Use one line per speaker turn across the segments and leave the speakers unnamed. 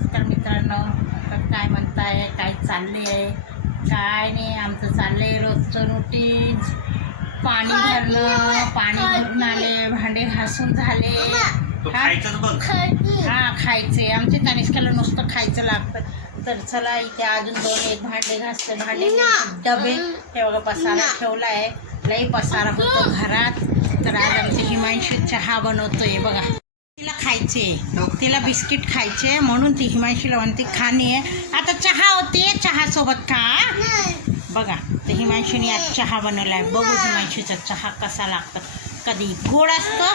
नमस्कार मित्रांनो. तर काय म्हणताय? काय चालले काय नाही आमचं चाललंय रोजचं रुटीन पाणी भरलं पाणी भरून आले भांडे घासून झाले.
तो
हा? हा खायचे आमचे तनिष्काला नुसतं खायचं लागतं. तर चला इथे अजून दोन एक भांडे घासते. भांडे डबे. हे बघा पसारा ठेवला आहे लई पसारा होतो घरात. तर आज आमची हिमांशू चहा बनवतोय बघा. तिला खायचे. तिला बिस्किट खायचे म्हणून ती हिमांशीला म्हणते खाणे आता चहा होते चहा सोबत खा. बघा तर हिमांशीने आज चहा बनवला आहे बघू हिमांशीचा चहा कसा लागतो. कधी गोड असतो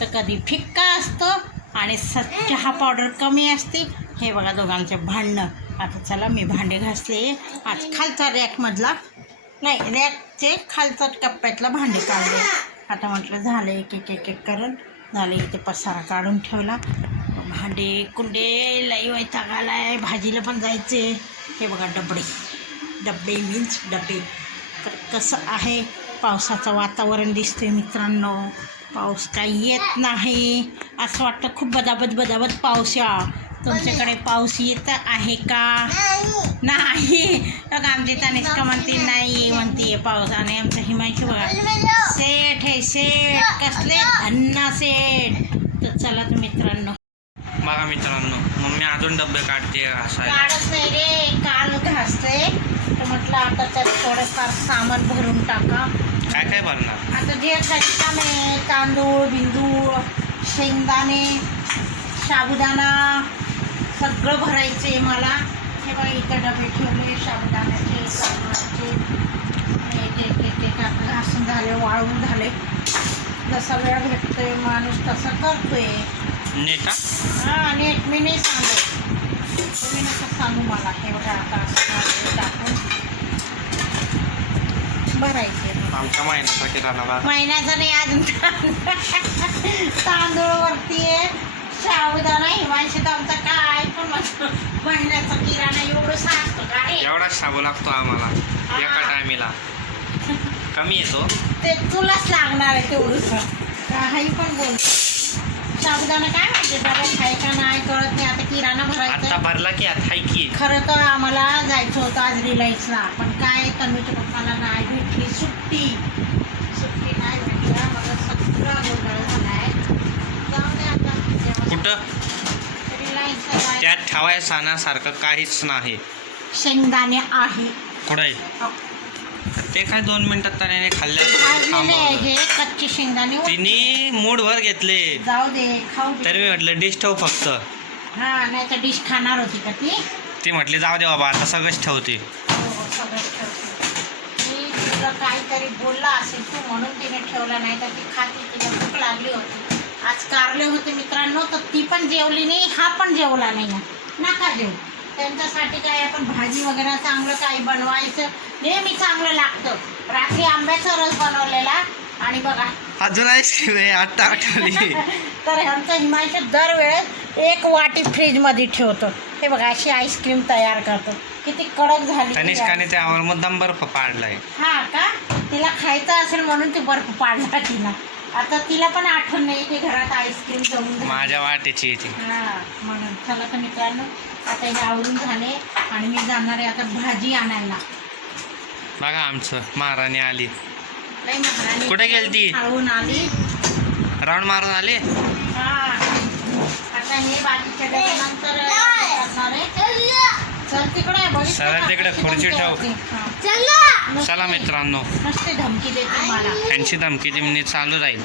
तर कधी फिक्का असतो आणि स चहा पावडर कमी असते. हे बघा दोघांचे भांडणं. आता चला मी भांडे घासले. आज खालचा रॅकमधला नाही रॅकचे खालचा टप्प्यातला भांडे काढले. आता म्हटलं झालं एक एक एक एक करून. झाले इथे पसारा काढून ठेवला. भांडे कुंडे लई वैताग आलाय भाजीला पण जायचे हे बघा डबडे. डबे मीन्स डबे. तर कसं आहे? पावसाचं वातावरण दिसते मित्रांनो. पाऊस काही येत नाही. असं वाटतं खूप बदाबद बदाबद पाऊस या. तुमच्याकडे पाऊस येत आहे का? नाही. बघ आमची तनिष्का म्हणते नाही. म्हणते पाऊस आणि आमचं हिमांशू बघा. सेठ हे सेठ कसले धन्ना सेठ. तर चला तर मित्रांनो.
बघा मित्रांनो मम्मी अजून डबे काढते असा
काढत नाही रे. काल घासते तर म्हटलं आता त्यात थोडंफार सामान भरून टाका.
काय काय भरणार?
आता जे खरिकाम आहे तांदूळ बिंदूळ शेंगदाणे साबुदाणा सगळं भरायचं आहे मला. हे बघा इथं डबे ठेवले साबुदाण्याचे आता घासून झाले वाळून झाले जसा वेळ भेटतोय माणूस तसं करतोय.
नेटा
हा नेट मी नाही सांगत. तुम्ही नका सांगू मला. हे बघा आता टाकून. भरायचे
आमच्या महिन्याचा किराणा बघा
महिन्याचा नाही अजून. तांदूळ वरती आहे. साबुदाणा हिमांशी तर आमचा काय पण म्हणतो महिन्याचा किराणा एवढं असतो काय
एवढाच शाबू लागतो आम्हाला एका टायमीला. कमी येतो
ते. तुलाच लागणार आहे तेवढं. काही पण बोल. साबुदाणा काय बरं खाय का नाही कळत नाही. आता किराणा
आता
भरायचा
भरला की आता हाय की.
खरं तर आम्हाला जायचं होतं आज रिलायन्सला पण काय तन्वीच्या पप्पाला नाही भेटली सुट्टी नाही भेटली मला सगळा गोंधळ झालाय जाऊ दे आता जेव्हा
कुठं
रिलायन्सला
ठेवाय साण्यासारखं काहीच नाही.
शेंगदाणे आहे.
कुठं? आहे
अहो,
ते काय दोन मिनिटात त्याने
हे कच्चे शेंगदाणे.
तिने मूडभर घेतले.
जाऊ दे खाऊ दे.
तरी मी म्हटलं डिश ठेव फक्त.
हा नाही तर डिश खाणार होती का ती?
ती म्हटली जाऊ दे बाबा आता सगळंच ठेवते.
हो, तुला काहीतरी बोलला असेल तू म्हणून तिने ठेवलं नाही तर ती खाती तिला भूक लागली होती. आज कारले होते मित्रांनो तर ती पण जेवली नाही हा पण जेवला नाही. नका जेव त्यांच्यासाठी काय आपण भाजी वगैरे चांगलं काही बनवायचं? नेहमी चांगलं लागतं. रात्री आंब्याचा रस बनवलेला आणि बघा.
अजून आईस्क्रीम आहे आता आठवली.
तर ह्यांचं हिमांशू दरवेळेस एक वाटी फ्रीजमध्ये ठेवतो. हे बघा अशी आईस्क्रीम तयार करतो. किती कडक झाली ती
तनिष्काने ते आम्हाला मुद्दाम बर्फ पाडलाय.
हा का? तिला खायचं असेल म्हणून ती बर्फ पाडला तिला. आता तिला पण आठवण नाही की घरात आईस्क्रीम जमून.
माझ्या वाटेची ती
हा म्हणून चला तर मित्रांनो आता हे आवरून झाले आणि मी जाणार आहे आता भाजी आणायला
बघा आमचं महाराणी आली
महाराणी
कुठे गेलती?
खाऊन आली
राऊंड मारून आले
हा आता हे बाकीच्या डब्यानंतर करणार आहे चल तिकडे बघितलं
सरळ
का?
तिकडे
कशी
खुर्ची ठेव.
हा. नुसती-
चला मित्रांनो.
नुसती धमकी देते मला.
त्यांची धमकी दिमणी चालू राहील.